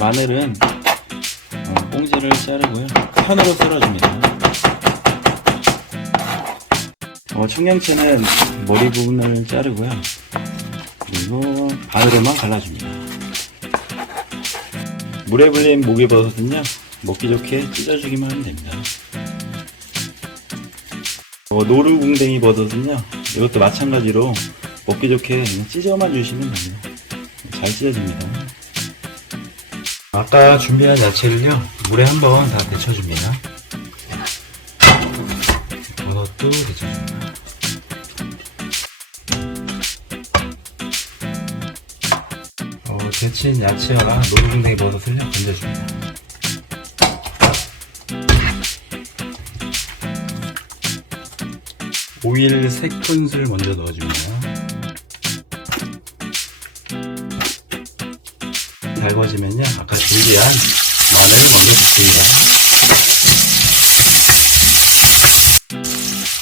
마늘은 어, 꽁지를 자르고요. 편으로 썰어줍니다. 어, 청양채는 머리 부분을 자르고요. 그리고 반으로만 갈라줍니다. 물에 불린 목이버섯은요, 먹기 좋게 찢어주기만 하면 됩니다. 어, 노루궁뎅이 버섯은요, 이것도 마찬가지로 먹기 좋게 찢어만 주시면 됩니다. 잘 찢어집니다. 아까 준비한 야채를요, 물에 한번 다 데쳐줍니다. 버섯도 데쳐줍니다. 어, 데친 야채와 노루궁뎅이 버섯을요, 건져줍니다. 오일 3큰술 먼저 넣어줍니다. 달궈지면요, 아까 준비한 마늘 먼저 붓습니다.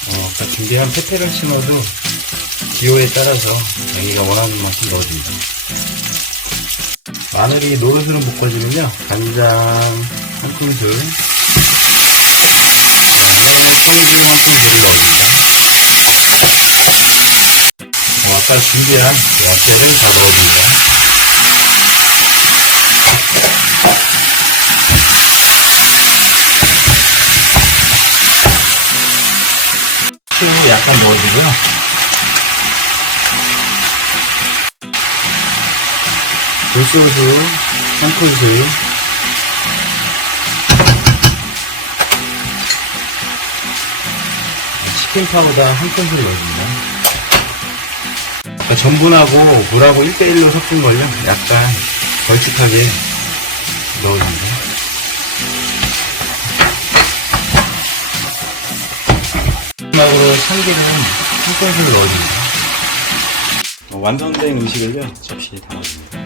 어, 아까 준비한 페페론치노도 기호에 따라서 자기가 원하는 만큼 넣어줍니다. 마늘이 노릇으로 볶아지면요, 간장 한 큰술, 그다음에 청주 한 큰술을 넣습니다. 어, 아까 준비한 야채를 다 넣어줍니다. 새우 약간 넣어주고요. 한 큰술 치킨 파우더 한 큰술 넣어줍니다. 그러니까 전분하고 물하고 1대1로 섞은 걸요. 약간 걸쭉하게 넣어줍니다. 마지막으로 참기름 한 큰술 넣어줍니다. 완성된 음식을요 접시에 담아줍니다.